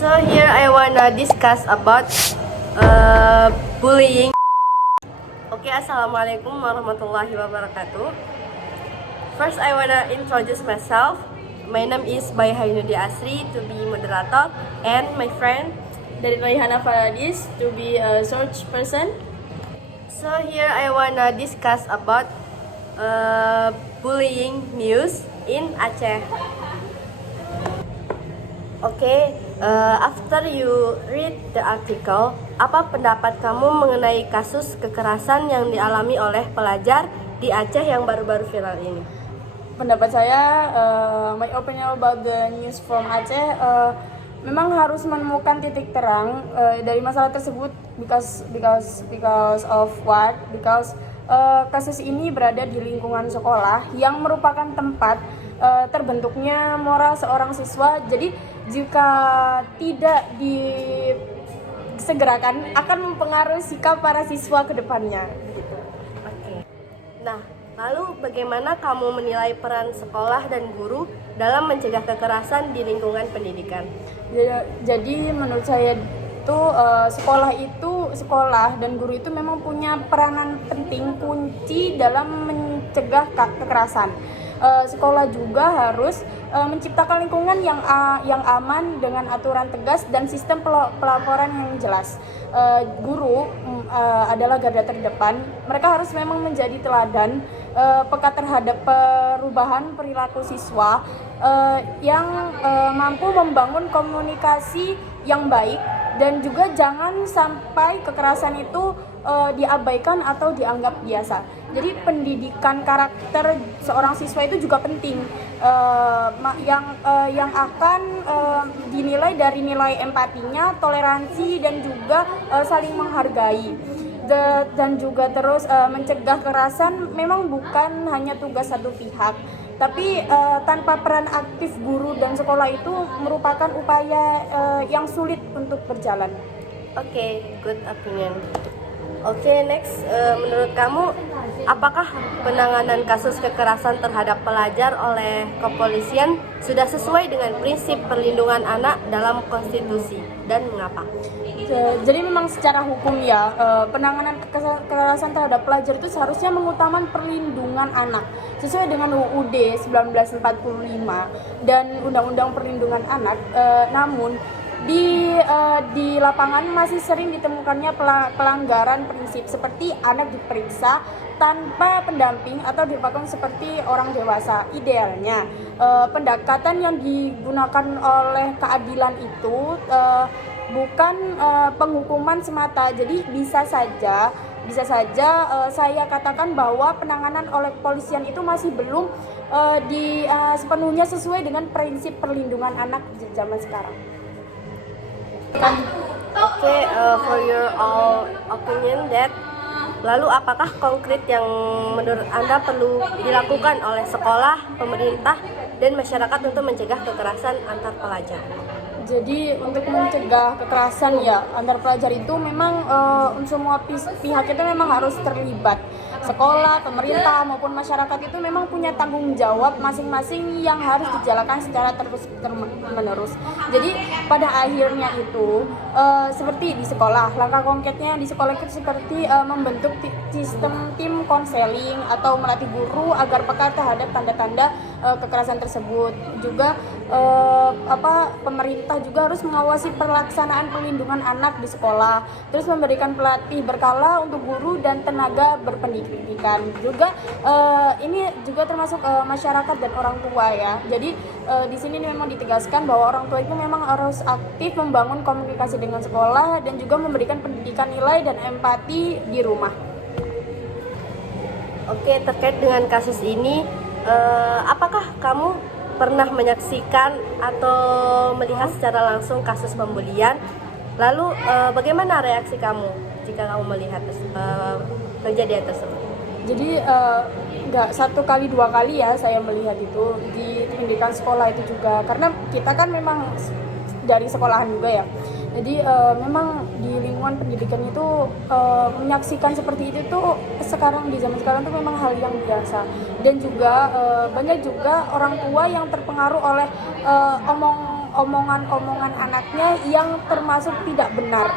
So here I wanna discuss about bullying. Oke, assalamualaikum warahmatullahi wabarakatuh. First I wanna introduce myself. My name is Bayhainudi Asri to be moderator, and my friend dari Raihana Faradis to be a search person. So here I wanna discuss about bullying news in Aceh. Okay, after you read the article, apa pendapat kamu mengenai kasus kekerasan yang dialami oleh pelajar di Aceh yang baru-baru viral ini? Pendapat saya, my opinion about the news from Aceh, memang harus menemukan titik terang dari masalah tersebut because of what? Because kasus ini berada di lingkungan sekolah yang merupakan tempat terbentuknya moral seorang siswa. Jadi jika tidak disegerakan akan mempengaruhi sikap para siswa ke depannya gitu. Oke. Nah, lalu bagaimana kamu menilai peran sekolah dan guru dalam mencegah kekerasan di lingkungan pendidikan? Jadi menurut saya itu sekolah dan guru itu memang punya peranan penting kunci dalam mencegah kekerasan. Sekolah juga harus menciptakan lingkungan yang aman dengan aturan tegas dan sistem pelaporan yang jelas. Guru adalah garda terdepan. Mereka harus memang menjadi teladan peka terhadap perubahan perilaku siswa yang mampu membangun komunikasi yang baik, dan juga jangan sampai kekerasan itu diabaikan atau dianggap biasa. Jadi pendidikan karakter seorang siswa itu juga penting, yang akan dinilai dari nilai empatinya, toleransi, dan juga saling menghargai. Dan juga terus mencegah kekerasan memang bukan hanya tugas satu pihak, tapi tanpa peran aktif guru dan sekolah itu merupakan upaya yang sulit untuk berjalan. Oke, good opinion. Oke, next, menurut kamu apakah penanganan kasus kekerasan terhadap pelajar oleh kepolisian sudah sesuai dengan prinsip perlindungan anak dalam konstitusi, dan mengapa? Jadi memang secara hukum ya, penanganan kekerasan terhadap pelajar itu seharusnya mengutamakan perlindungan anak sesuai dengan UUD 1945 dan Undang-Undang Perlindungan Anak. Namun di lapangan masih sering ditemukannya pelanggaran prinsip seperti anak diperiksa tanpa pendamping atau diperlakukan seperti orang dewasa. Idealnya pendekatan yang digunakan oleh keadilan itu bukan penghukuman semata. Jadi bisa saja saya katakan bahwa penanganan oleh kepolisian itu masih belum sepenuhnya sesuai dengan prinsip perlindungan anak di zaman sekarang. Oke, for your all opinion that, lalu apakah konkret yang menurut Anda perlu dilakukan oleh sekolah, pemerintah, dan masyarakat untuk mencegah kekerasan antar pelajar? Jadi untuk mencegah kekerasan ya antar pelajar itu memang semua pihak itu memang harus terlibat. Sekolah, pemerintah maupun masyarakat itu memang punya tanggung jawab masing-masing yang harus dijalankan secara terus-menerus. Jadi pada akhirnya itu seperti di sekolah, langkah konkretnya di sekolah itu seperti membentuk sistem tim konseling atau melatih guru agar peka terhadap tanda-tanda kekerasan tersebut. Juga pemerintah juga harus mengawasi pelaksanaan perlindungan anak di sekolah, terus memberikan pelatih berkala untuk guru dan tenaga berpendidikan. Juga ini juga termasuk masyarakat dan orang tua ya. Jadi di sini memang ditegaskan bahwa orang tua itu memang harus aktif membangun komunikasi dengan sekolah dan juga memberikan pendidikan nilai dan empati di rumah. Oke, terkait dengan kasus ini, apakah kamu pernah menyaksikan atau melihat secara langsung kasus pembulian? Lalu bagaimana reaksi kamu jika kamu melihat kejadian tersebut? Jadi nggak satu kali dua kali ya saya melihat itu di pendidikan sekolah itu juga, karena kita kan memang dari sekolahan juga ya. Jadi memang di lingkungan pendidikan itu menyaksikan seperti itu tuh sekarang di zaman sekarang tuh memang hal yang biasa. Dan juga banyak juga orang tua yang terpengaruh oleh omongan-omongan anaknya yang termasuk tidak benar.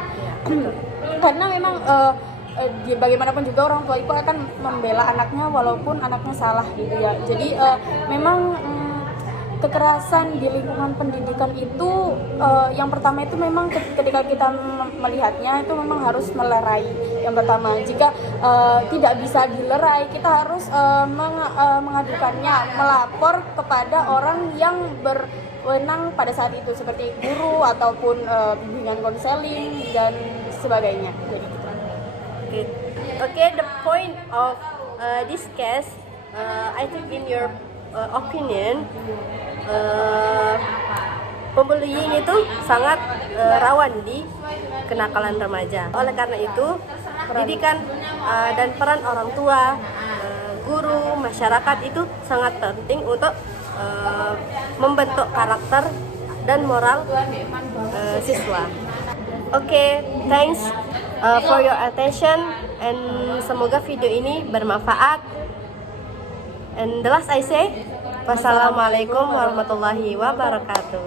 Karena memang bagaimanapun juga orang tua itu akan membela anaknya walaupun anaknya salah gitu ya. Jadi memang kekerasan di lingkungan pendidikan itu yang pertama itu memang ketika kita melihatnya itu memang harus melerai. Yang pertama, jika tidak bisa dilerai, kita harus mengadukannya, melapor kepada orang yang berwenang pada saat itu seperti guru ataupun bimbingan konseling dan sebagainya. Jadi gitu. Okay, the point of this case, I think in your opinion, pembullying itu sangat rawan di kenakalan remaja. Oleh karena itu, pendidikan dan peran orang tua, guru, masyarakat itu sangat penting untuk membentuk karakter dan moral siswa. Okay, thanks for your attention, and semoga video ini bermanfaat. And the last I say, wassalamualaikum warahmatullahi wabarakatuh.